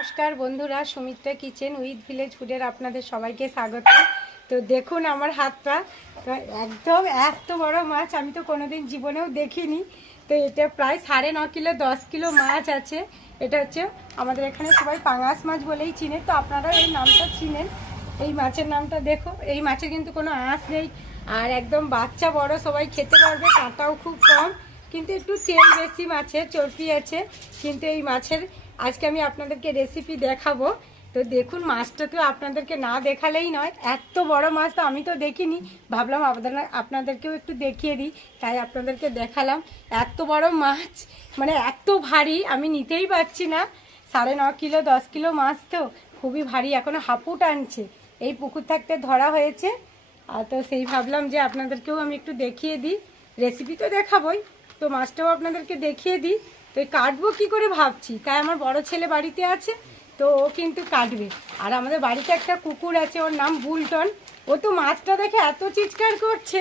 নমস্কার বন্ধুরা, Sumitra kitchen with village ফুডের আপনাদের সবাইকে স্বাগত তো দেখুন আমার হাতটা, তো একদম এত বড় মাছ, আমি তো কোনোদিন জীবনেও দেখিনি। তো এটা প্রায় সাড়ে ন কিলো, দশ কিলো মাছ আছে। এটা হচ্ছে আমাদের এখানে সবাই পাঙাশ মাছ বলেই চিনে। তো আপনারা এই নামটা চিনেন। এই মাছের নামটা দেখো এই মাছের কিন্তু কোনো আঁশ নেই। আর একদম বাচ্চা, বড়, সবাই খেতে পারবে, কাঁটাও খুব কম। কিন্তু একটু তেল বেশি মাছের চর্বি আছে। কিন্তু এই মাছের আজকে আমি আপনাদেরকে রেসিপি দেখাবো। তো দেখুন মাছটা তো আপনাদেরকে না দেখালেই নয়, এত বড় মাছ তো আমি তো দেখিনি। ভাবলাম আপনাদের আপনাদেরকেও একটু দেখিয়ে দিই, তাই আপনাদেরকে দেখালাম। এত বড় মাছ মানে এত ভারী, আমি নিতেই পারছি না। সাড়ে ন কিলো, দশ কিলো মাছ তো, খুবই ভারী, এখনও হাঁপু টানছে এই পুকুর থাকতে ধরা হয়েছে। আর তো সেই ভাবলাম যে আপনাদেরকেও আমি একটু দেখিয়ে দিই। রেসিপি তো দেখাবই, তো মাছটাও আপনাদেরকে দেখিয়ে দিই। তো কাটবো কি করে ভাবছি? তাই আমার বড় ছেলে বাড়িতে আছে, তো ও কিন্তু কাটবে। আর আমাদের বাড়িতে একটা কুকুর আছে, ওর নাম বুলটন। ও তো মাছটা দেখে এত চিৎকার করছে,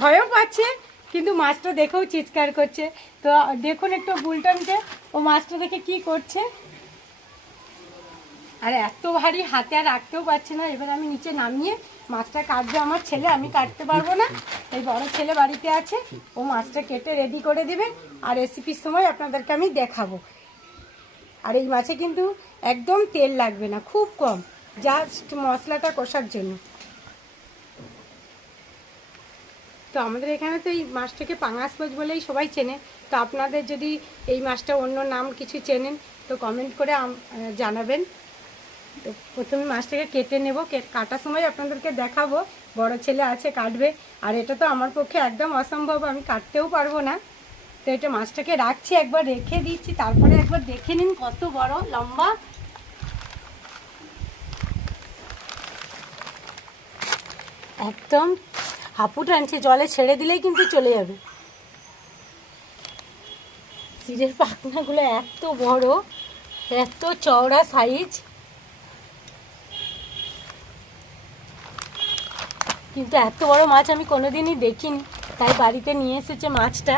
ভয়ও পাচ্ছে, কিন্তু মাছটা দেখেও চিৎকার করছে। তো দেখুন একটু বুলটনকে, ও মাছটা দেখে কি করছে? আর এত ভারী হাতে আর রাখতেও পারছে না। এবার আমি নিচে নামিয়ে মাছটা কাটবে। আমার ছেলে, আমি কাটতে পারব না। এই বড় ছেলে বাড়িতে আছে। ও মাছটা কেটে রেডি করে দিবে। আর রেসিপির সময় আপনাদেরকে আমি দেখাবো। আর এই মাছে কিন্তু একদম তেল লাগবে না, খুব কম। জাস্ট মশলাটা কষার জন্য। তো আমাদের এখানে তো এই মাছটাকে পাঙাশ মাছ বলেই সবাই চেনে। তো আপনাদের যদি এই মাছটা অন্য নাম কিছু চেনেন, তো কমেন্ট করে জানাবেন। তো প্রথমে মাছটাকে কেটে নেব। কাটার সময় আপনাদেরকে দেখাবো। বড় ছেলে আছে, কাটবে। আর এটা তো আমার পক্ষে একদম অসম্ভব, আমি কাটতেও পারব না। তো এটা মাছটাকে রাখছি, একবার রেখে দিচ্ছি। তারপরে একবার দেখে নিন কত বড়, লম্বা। একদম হাঁপু টানছে জলে ছেড়ে দিলেই কিন্তু চলে যাবে। সিরের পাখনাগুলো এত বড়, এত চওড়া সাইজ কিন্তু এত বড় মাছ আমি কোনোদিনই দেখিনি। তাই বাড়িতে নিয়ে এসেছে মাছটা।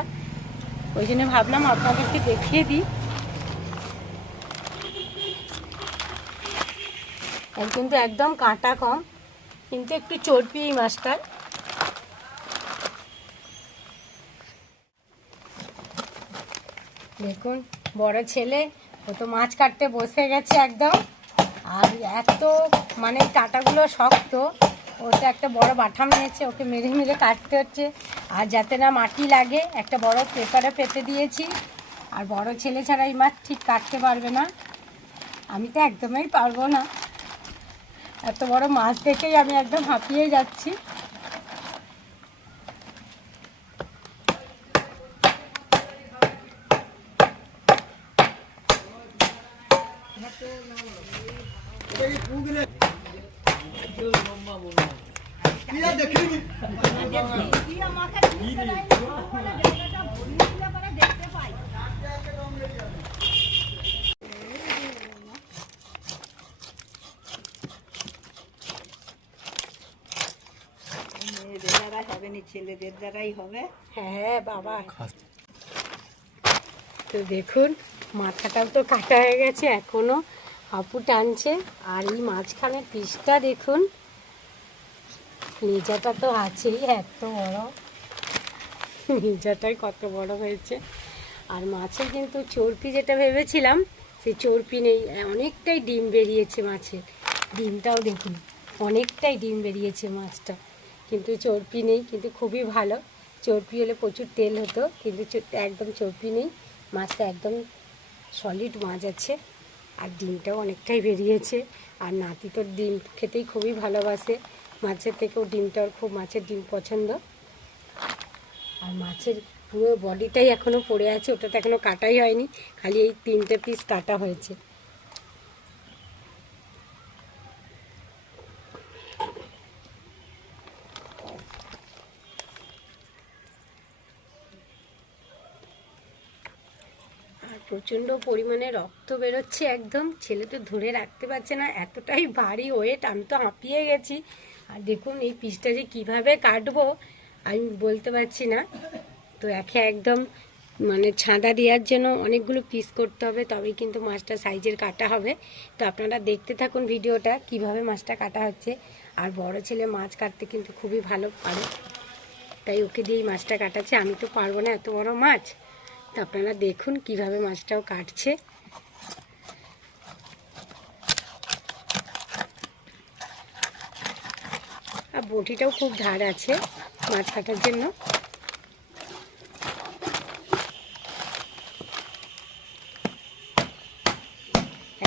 ওই জন্য ভাবলাম আপনাদেরকে দেখিয়ে দিই। কিন্তু একদম কাঁটা কম, কিন্তু একটু চর্বি এই মাছটার। দেখুন, বড় ছেলে, ও তো মাছ কাটতে বসে গেছে একদম। আর এত মানে কাঁটাগুলো শক্ত। ওটা একটা বড় বাঠাম নিয়েছে, ওকে মেরে মেরে কাটতে হচ্ছে। আর যাতে না মাটি লাগে, একটা বড় পেপারে পেতে দিয়েছি। আর বড় ছেলে ছাড়া এই মাছ ঠিক কাটতে পারবে না। আমি তো একদমই পারব না। এত বড় মাছ দেখেই আমি একদম হাঁপিয়ে যাচ্ছি মেয়েদের দ্বারা হবে না ছেলেদের দ্বারাই হবে হ্যাঁ বাবা তো দেখুন, মাথাটাও তো কাটা হয়ে গেছে, এখনও হাঁপু টানছে। আর এই মাঝখানে পিসটা দেখুন নিজাটা তো আছেই এত বড়। নিজাটাই কত বড় হয়েছে। আর মাছে কিন্তু চর্পি যেটা ভেবেছিলাম, সেই চর্পি নেই। অনেকটাই ডিম বেরিয়েছে মাছের। ডিমটাও দেখুন, অনেকটাই ডিম বেরিয়েছে মাছটা। কিন্তু চর্পি নেই, কিন্তু খুবই ভালো। চর্পি হলে প্রচুর তেল হতো, কিন্তু একদম চর্পি নেই। মাছটা একদম সলিড মাছ আছে। আর ডিমটাও অনেকটাই বেরিয়েছে। আর নাতি তো ডিম খেতেই খুবই ভালোবাসে। মাছের থেকেও ডিমটা ওর খুব মাছের ডিম পছন্দ। আর মাছের পুরো বডিটাই এখনও পড়ে আছে, ওটা তো এখনও কাটাই হয়নি, খালি এই তিনটে পিস কাটা হয়েছে। প্রচণ্ড পরিমাণে রক্ত বেরোচ্ছে একদম, ছেলে তো ধরে রাখতে পারছে না, এতটাই ভারী ওয়েট আমি তো হাঁপিয়ে গেছি। আর দেখুন এই পিসটা যে কীভাবে কাটবো, আমি বলতে পারছি না। তো একে একদম মানে ছাঁদা দেওয়ার জন্য অনেকগুলো পিস করতে হবে, তবেই কিন্তু মাছটা সাইজের কাটা হবে। তো আপনারা দেখতে থাকুন ভিডিওটা, কীভাবে মাছটা কাটা হচ্ছে। আর বড় ছেলে মাছ কাটতে কিন্তু খুবই ভালো পারে। তাই ওকে দিয়েই মাছটা কাটাচ্ছে। আমি তো পারব না এত বড় মাছ। তো আপনারা দেখুন কীভাবে মাছটাও কাটছে আর বটিটাও খুব ধার আছে মাছ কাটার জন্য।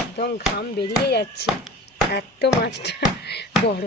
একদম ঘাম বেরিয়ে যাচ্ছে। এত মাছটা বড়।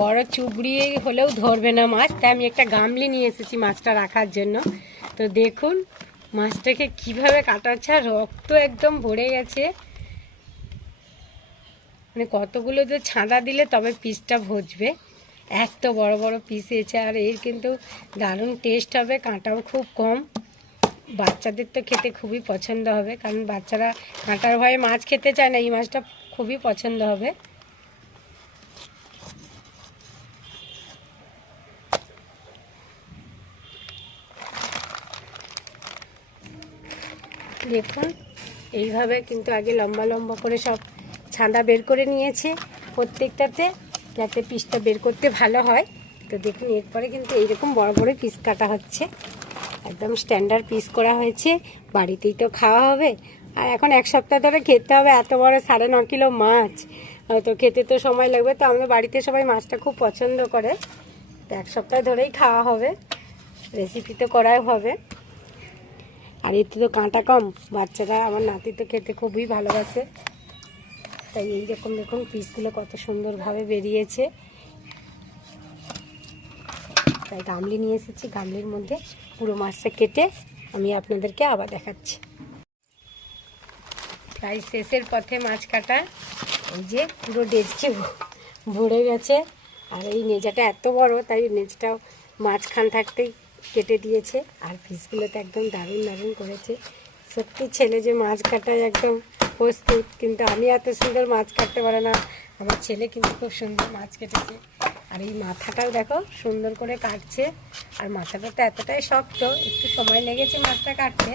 বড় চুবড়ি হলেও ধরবে না মাছ, তাই আমি একটা গামলি নিয়ে এসেছি মাছটা রাখার জন্য। তো দেখুন মাছটাকে কীভাবে কাটাচ্ছে রক্ত একদম ভরে গেছে। মানে কতগুলো যে ছাঁদা দিলে তবে পিসটা ভজবে। এত বড় বড় পিস এসে, আর এর কিন্তু দারুণ টেস্ট হবে, কাঁটাও খুব কম। বাচ্চাদের তো খেতে খুবই পছন্দ হবে, কারণ বাচ্চারা কাঁটার ভয়ে মাছ খেতে চায় না, এই মাছটা খুবই পছন্দ হবে। দেখুন এইভাবে কিন্তু আগে লম্বা লম্বা করে সব ছাঁদা বের করে নিয়েছে প্রত্যেকটাতে, যাতে পিসটা বের করতে ভালো হয়। তো দেখুন, এরপরে কিন্তু এইরকম বড় বড় পিস কাটা হচ্ছে। একদম স্ট্যান্ডার্ড পিস করা হয়েছে। বাড়িতেই তো খাওয়া হবে। আর এখন এক সপ্তাহ ধরে খেতে হবে, এত বড় সাড়ে ন কিলো মাছ। তো খেতে তো সময় লাগবে। তো আমাদের বাড়িতে সবাই মাছটা খুব পছন্দ করে। তো এক সপ্তাহ ধরেই খাওয়া হবে। রেসিপি তো করাই হবে। আর এতে তো কাঁটা কম। বাচ্চারা, আমার নাতি তো খেতে খুবই ভালোবাসে। তাই এইরকম দেখুন পিসগুলো কত সুন্দরভাবে বেরিয়েছে। তাই গামলি নিয়ে এসেছি। গামলির মধ্যে পুরো মাছটা কেটে আমি আপনাদেরকে আবার দেখাচ্ছি। প্রায় শেষের পথে মাছ কাটা। এই যে পুরো ডেজকে ভরে গেছে। আর এই নেজাটা এত বড়, তাই নেজটাও মাঝখান থাকতেই কেটে দিয়েছে আর পিসগুলোতে একদম দারুণ দারুণ করেছে। সত্যি ছেলে যে মাছ কাটায় একদম প্রস্তুত, কিন্তু আমি এত সুন্দর মাছ কাটতে পারে না। আমার ছেলে কিন্তু খুব সুন্দর মাছ কেটেছে। আর এই মাথাটাও দেখো, সুন্দর করে কাটছে। আর মাথাটা তো এতটাই শক্ত, একটু সময় লেগেছে মাছটা কাটতে।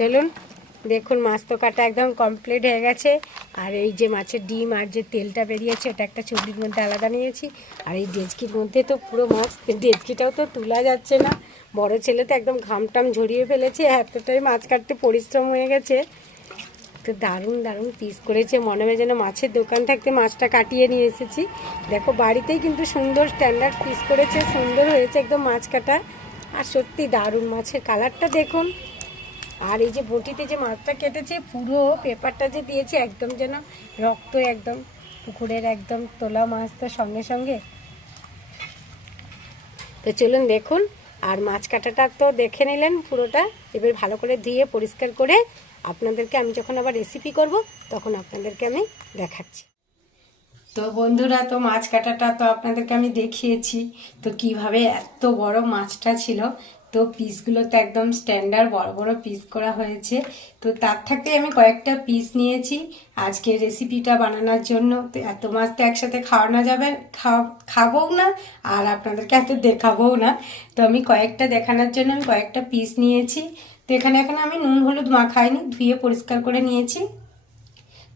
চলুন, দেখুন মাছ তো কাটা একদম কমপ্লিট হয়ে গেছে। আর এই যে মাছের ডিম আর যে তেলটা বেরিয়েছে ওটা একটা চুবড়ির মধ্যে আলাদা নিয়েছি। আর এই ডেজকির মধ্যে তো পুরো মাছ ডেজকিটাও তো তোলা যাচ্ছে না। বড় ছেলে তো একদম ঘামটাম ঝরিয়ে ফেলেছে, এতটাই মাছ কাটতে পরিশ্রম হয়ে গেছে। তো দারুণ দারুণ পিস করেছে। মনে হয় যেন মাছের দোকান থাকতে মাছটা কাটিয়ে নিয়ে এসেছি। দেখো, বাড়িতেই কিন্তু সুন্দর স্ট্যান্ডার্ড পিস করেছে, সুন্দর হয়েছে একদম মাছ কাটা। আর সত্যি দারুণ মাছের কালারটা দেখুন। আর এই যে বটিতে যে মাছটা কেটেছে, পুরো পেপারটা যে দিয়েছে, একদম যেন রক্ত একদম, পুকুরের একদম তোলা মাছ তো সঙ্গে সঙ্গে। তো চলুন দেখুন, আর মাছ কাটাটা তো দেখে নিলেন পুরোটা। এবার ভালো করে ধুয়ে পরিষ্কার করে আপনাদেরকে আমি যখন আবার রেসিপি করব, তখন আপনাদেরকে আমি দেখাচ্ছি। তো বন্ধুরা, তো মাছ কাটাটা তো আপনাদেরকে আমি দেখিয়েছি, তো কীভাবে এত বড় মাছটা ছিল তো পিসগুলো তো একদম স্ট্যান্ডার্ড বড় বড় পিস করা হয়েছে। তো তার থাকতে আমি কয়েকটা পিস নিয়েছি আজকে রেসিপিটা বানানোর জন্য। তো এত মাছ তো একসাথে খাওয়ানো যাবে খাবও না আর আপনাদেরকে এত দেখাবও না। তো আমি কয়েকটা দেখানোর জন্য আমি কয়েকটা পিস নিয়েছি। তো এখানে এখানে আমি নুন, হলুদ মাখাইনি, ধুয়ে পরিষ্কার করে নিয়েছি।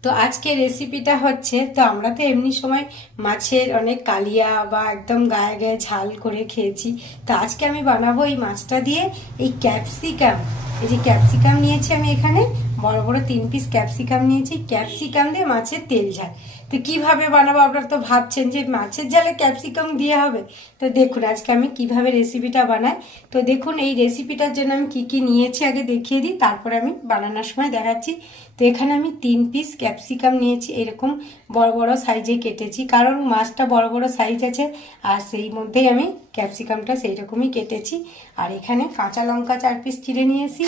তো আজকে রেসিপিটা হচ্ছে, তো আমরা তো এমনি সময় মাছের অনেক কালিয়া বা একদম গায়ে গায়ে ঝাল করে খেয়েছি। তো আজকে আমি বানাবো এই মাছটা দিয়ে এই ক্যাপসিকাম। এই যে ক্যাপসিকাম নিয়েছি আমি এখানে বড় বড় তিন পিস ক্যাপসিকাম নিয়েছি। ক্যাপসিকাম দিয়ে মাছের তেল ঝাল। তো কীভাবে বানাবো আপনারা তো ভাবছেন যে মাছের ঝালে ক্যাপসিকাম দিয়ে হবে? তো দেখুন, আজকে আমি কীভাবে রেসিপিটা বানাই। তো দেখুন, এই রেসিপিটার জন্য আমি কি কি নিয়েছি আগে দেখিয়ে দিই, তারপরে আমি বানানোর সময় দেখাচ্ছি। তো এখানে আমি তিন পিস ক্যাপসিকাম নিয়েছি, এরকম বড় বড় সাইজে কেটেছি। কারণ মাছটা বড় বড় সাইজ আছে, আর সেই মধ্যেই আমি ক্যাপসিকামটা সেই রকমই কেটেছি। আর এখানে কাঁচা লঙ্কা চার পিস চিড়ে নিয়েছি,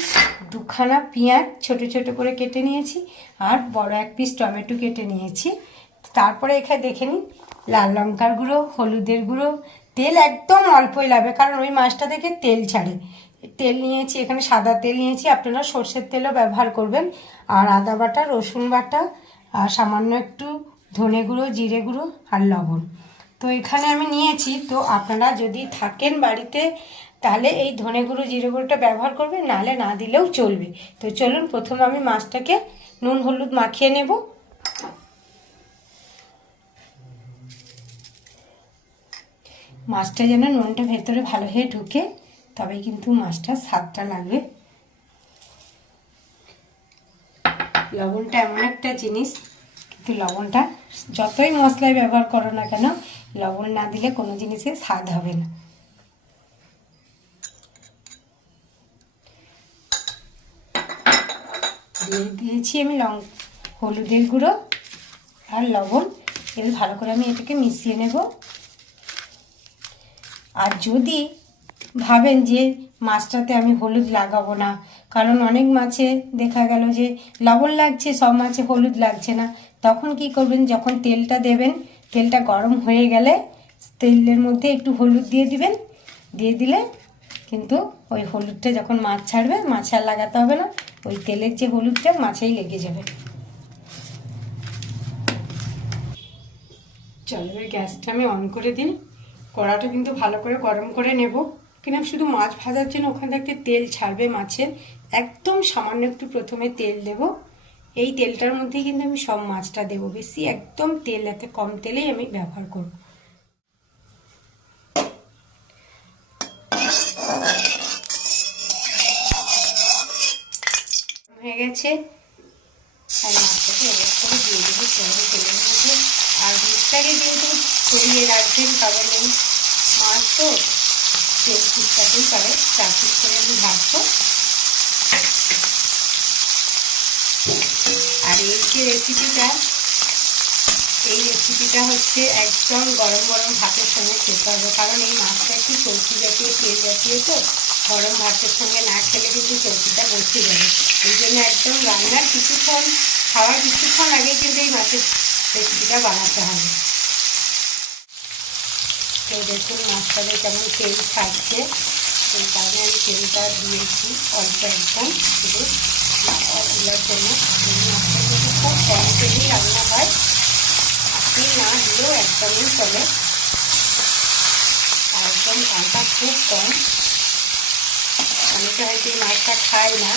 দুখানা পেঁয়াজ, ছোট ছোট করে কেটে নিয়েছি আর বড় এক পিস টমেটো কেটে নিয়েছি। তারপরে এখানে দেখে নিন, লাল লঙ্কার গুঁড়ো, হলুদের গুঁড়ো, তেল একদম অল্পই লাগবে, কারণ ওই মাছটা থেকে তেল ছাড়ে। তেল নিয়েছি, এখানে সাদা তেল নিয়েছি, আপনারা সর্ষের তেলও ব্যবহার করবেন। আর আদা বাটা, রসুন বাটা, আর সামান্য একটু ধনে গুঁড়ো, জিরে গুঁড়ো আর লবণ। তো এখানে আমি নিয়েছি, তো আপনারা যদি থাকেন বাড়িতে তাহলে এই ধনে গুঁড়ো, জিরে গুঁড়োটা ব্যবহার করবে নাহলে না দিলেও চলবে। তো চলুন প্রথমে আমি মাছটাকে নুন, হলুদ মাখিয়ে নেব। মাছটা যেন নুনটা ভেতরে ভালো হয়ে ঢুকে, তবে কিন্তু মাছটা স্বাদটা লাগবে। লবণটা এমন একটা জিনিস, কিন্তু লবণটা যতই মশলায় ব্যবহার করো না কেন, লবণ না দিলে কোনো জিনিসে স্বাদ হবে না। দিয়ে দিয়েছি আমি লং হলুদের গুঁড়ো আর লবণ। এবার ভালো করে আমি এটাকে মিশিয়ে নেব। আর যদি ভাবেন যে মাছটাতে আমি হলুদ লাগাবো না, কারণ অনেক মাছে দেখা গেল যে লবণ লাগছে, সব মাছে হলুদ লাগছে না, তখন কি করবেন, যখন তেলটা দেবেন, তেলটা গরম হয়ে গেলে তেলের মধ্যে একটু হলুদ দিয়ে দিবেন। দিয়ে দিলে কিন্তু ওই হলুদটা যখন মাছ ছাড়বে, মাছ আর লাগাতে হবে না। ওই তেলের যে হলুদটা মাছেই লেগে যাবে। চলো এবার গ্যাসটা আমি অন করে দিই। কড়াটা কিন্তু ভালো করে গরম করে নেব। কিনা শুধু মাছ ভাজার জন্য ওখান থেকে তেল ছাড়বে মাছের। একদম সামান্য একটু প্রথমে তেল দেব। এই তেলটার মধ্যেই কিন্তু আমি সব মাছটা দেব। বেশি একদম তেল, এতে কম তেলেই আমি ব্যবহার করব। হয়ে গেছে আর মাছটাকে কিন্তু ছড়িয়ে রাখবেন কারণ এই মাছ তো পারে। চার পিস করে আমি আর এই যে রেসিপিটা এই রেসিপিটা হচ্ছে একদম গরম গরম ভাতের সঙ্গে খেতে হবে। কারণ এই মাছটা একটু চৌকি জাতীয়, তেল জাতীয় তো। গরম ভাতের সঙ্গে না খেলে কিন্তু চৌকিটা বসে যাবে। এই জন্য একদম রান্নার কিছুক্ষণ, খাওয়ার কিছুক্ষণ আগে কিন্তু এই মাছের রেসিপিটা বানাতে হবে। তো দেখুন মাছটাতে কেমন তেল থাকছে সেই কারণে আমি তেলটা দিয়েছি অল্প একদম। শুধু অগুলোর জন্য। মাছটা কিন্তু খুব কম তেলেই রান্না হয়, আপনি না দিলেও একদমই চলে। একদম দামটা খুব কম। অনেকে হয়তো এই মাছটা খায় না।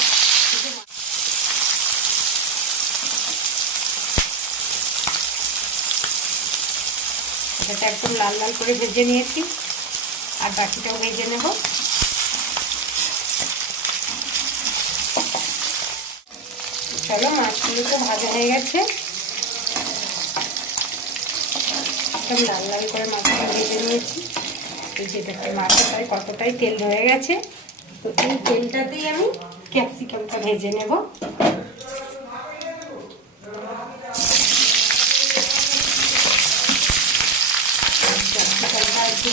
এটাতে একদম লাল লাল করে ভেজে নিয়েছি, আর বাকিটাও ভেজে নেব। চলো, মাছগুলো তো ভাজা হয়ে গেছে। একদম লাল লাল করে মাছটা ভেজে নিয়েছি। এই যে দেখো মাছের প্রায় কতটাই তেল হয়ে গেছে। তো এই তেলটাতেই আমি ক্যাপসিকামটা ভেজে নেব। একটু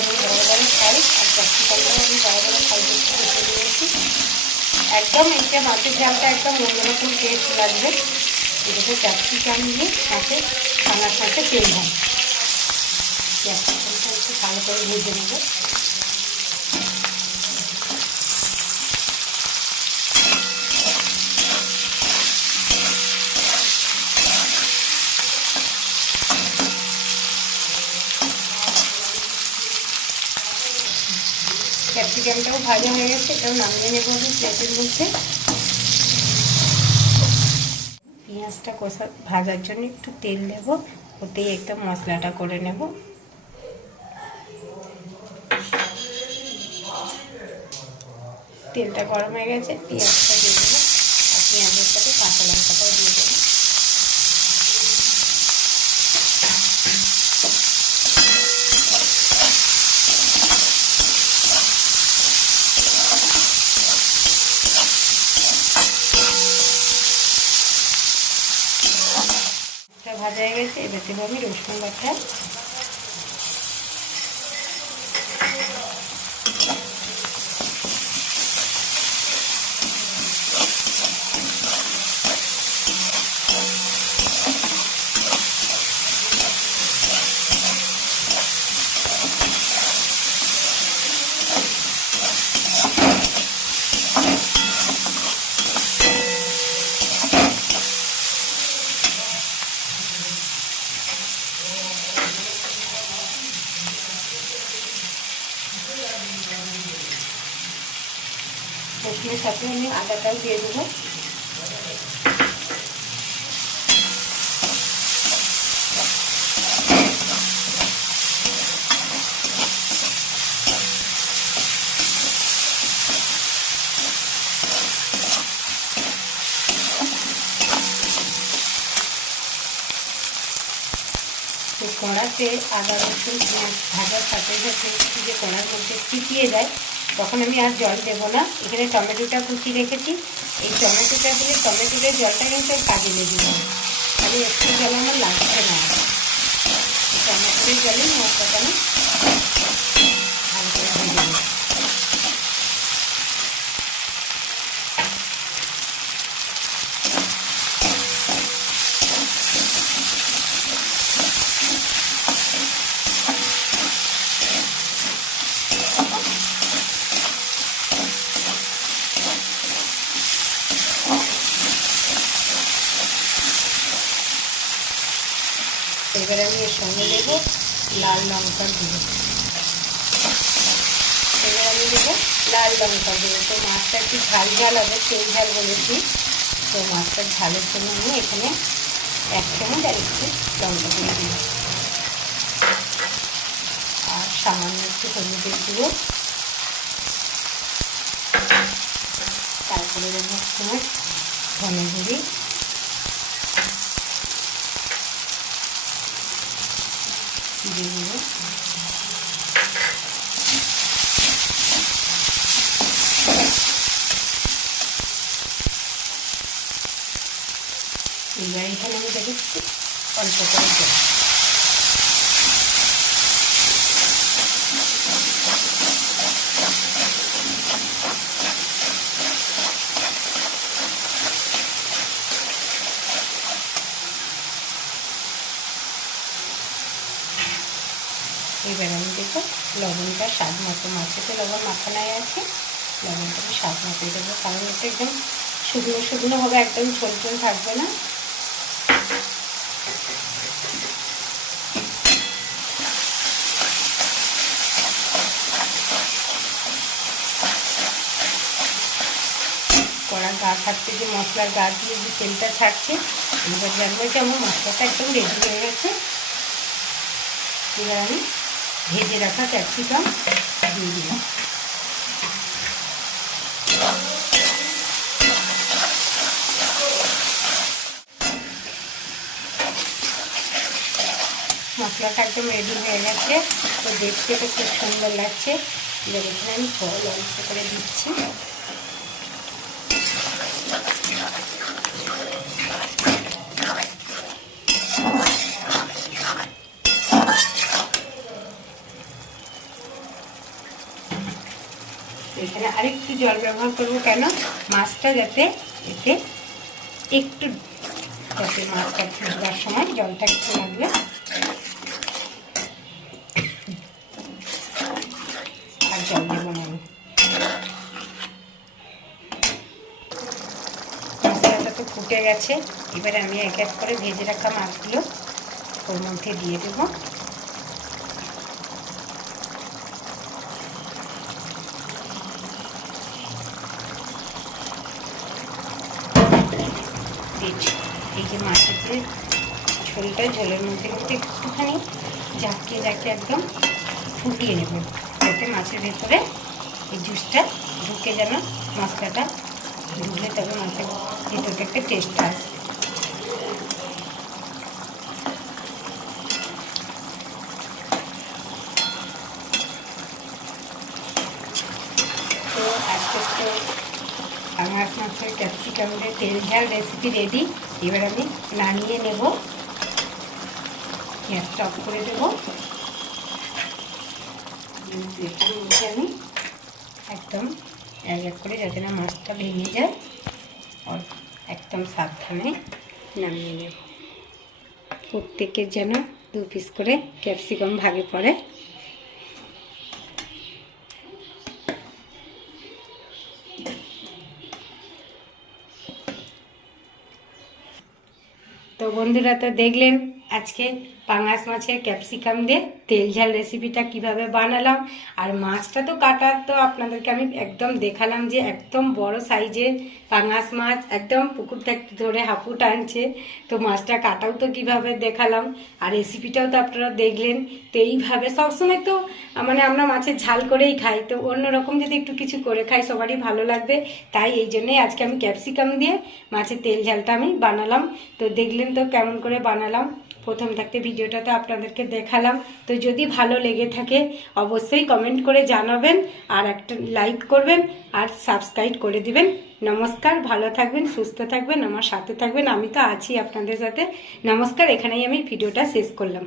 আমি আর আমি ভেজে নিয়েছি একদম একদম লাগবে। ক্যাপসিকাম দিয়ে সাথে তেল একটু ভালো করে ভেজে নেব। ক্যাপসিকামটাও ভাজা হয়ে গেছে, এটাও নামিয়ে নেব আমি প্লেটের মধ্যে। পেঁয়াজটা কষা ভাজার জন্য একটু তেল দেব, ওতেই একদম মশলাটা করে নেব। তেলটা গরম হয়ে গেছে, পেঁয়াজটা দিয়ে দেবো, আর পেঁয়াজের সাথে কাঁচা লঙ্কাটাও দিয়ে দেবো এটা ভাজা দেবো আমি রসুন বাটা রসুনের সাথে আমি আদাটাও দিয়ে দেবো তো কড়াতে আদা, রসুন, পেঁয়াজ ভাজার সাথে সাথে যে কড়ার মধ্যে চিপিয়ে যায়, তখন আমি আর জল দেব না। এখানে টমেটোটা কুচি রেখেছি। এই টমেটোটা দিলে টমেটোর জলটা কিন্তু কাজে লেগে যাবে তাহলে একটু জল আমার লাগছে না। টমেটোর জলে মশলাটা আমি আমি এর সঙ্গে দেবো লাল লঙ্কার গুঁড়ো। এবার আমি দেবো লাল লঙ্কা গুঁড়ো। তো মাছটা একটু ঝাল ঝাল হবে সেই ঝাল বলেছি। তো মাছটা ঝালের জন্য আমি এখানে এক চামচ আর একটু লঙ্কা গুঁড়ো দিই আর সামান্য একটু হলুদের গুঁড়ো। তারপরে দেবো একটু ধনে গুঁড়ি। দিয়ে দেবো। এবার এখানে আমি দেখেছি অল্প করে জল এবার আমি দেখো লবণটা স্বাদ মতো মাছেতে লবণ মাখানায় আছে। লবণটা আমি স্বাদ মতো দেবো, কারণ এটা একদম শুকনো শুকনো হবে, একদম ঝোল ঝোল থাকবে না। কড়ার গা থাকতে যে মশলার গা দিয়ে যে তেলটা ছাড়ছে, এবার জানব যে আমার মশলাটা একদম রেডি হয়ে গেছে। এবার আমি ভেজে রাখা ক্যাপসিকাম দিয়ে দিলাম। মশলাটা একদম রেডি হয়ে গেছে। তো দেখতে তো খুব সুন্দর লাগছে। এবার আমি ফল অল্প করে দিচ্ছি এখানে আরেকটু জল ব্যবহার করব কেন? মাছটা যাতে এতে একটু যাতে মাছটা ভাজবার সময় জলটা একটু লাগবে। আর জল দেবো না আমি। মশলাটা তো ফুটে গেছে। এবার আমি এক এক করে ভেজে রাখা মাছগুলো ওর মধ্যে দিয়ে দেবো দিচ্ছি এই যে মাছের যে ঝোলটা, ঝোলের মধ্যে কিন্তু একটুখানি ঝাঁকিয়ে ঝাঁকিয়ে একদম ফুটিয়ে নেব, যাতে মাছের ভেতরে এই জুসটা ঢুকে যেন মশলাটা ঢুকলে তবে মাছের ভেতরটা একটা টেস্ট আসবে তো আজকে পাঙাশ মাছের ক্যাপসিকামের তেল ঝাল রেসিপি রেডি এবার আমি নামিয়ে নেব। গ্যাসটা অফ করে দেবো। আমি একদম এক এক করে যাতে না মাছটা ভেঙে যায় একদম সাবধানে নামিয়ে নেব। প্রত্যেকের যেন দু পিস করে ক্যাপসিকাম ভাগে পড়ে। তো বন্ধুরা তো দেখলেন আজকে পাঙাশ মাছের ক্যাপসিকাম দিয়ে তেল ঝাল রেসিপিটা কীভাবে বানালাম, আর মাছটা তো কাটার তো আপনাদেরকে আমি একদম দেখালাম যে একদম বড় সাইজের পাঙাশ মাছ, একদম পুকুর থেকে ধরে হাঁপু টানছে। তো মাছটা কাটাও তো কীভাবে দেখালাম, আর রেসিপিটাও তো আপনারা দেখলেন। তো এইভাবে সবসময় তো মানে আমরা মাছের ঝাল করেই খাই, তো অন্যরকম যদি একটু কিছু করে খাই, সবারই ভালো লাগবে। তাই এই জন্যই আজকে আমি ক্যাপসিকাম দিয়ে মাছের তেল ঝালটা আমি বানালাম। তো দেখলেন তো কেমন করে বানালাম। প্রথম থাকতে ভিডিওটা তো আপনাদেরকে দেখালাম। তো যদি ভালো লেগে থাকে, অবশ্যই কমেন্ট করে জানাবেন, আর একটা লাইক করবেন, আর সাবস্ক্রাইব করে দিবেন। নমস্কার, ভালো থাকবেন, সুস্থ থাকবেন, আমার সাথে থাকবেন। আমি তো আছি আপনাদের সাথে। নমস্কার, এখানেই আমি ভিডিওটা শেষ করলাম।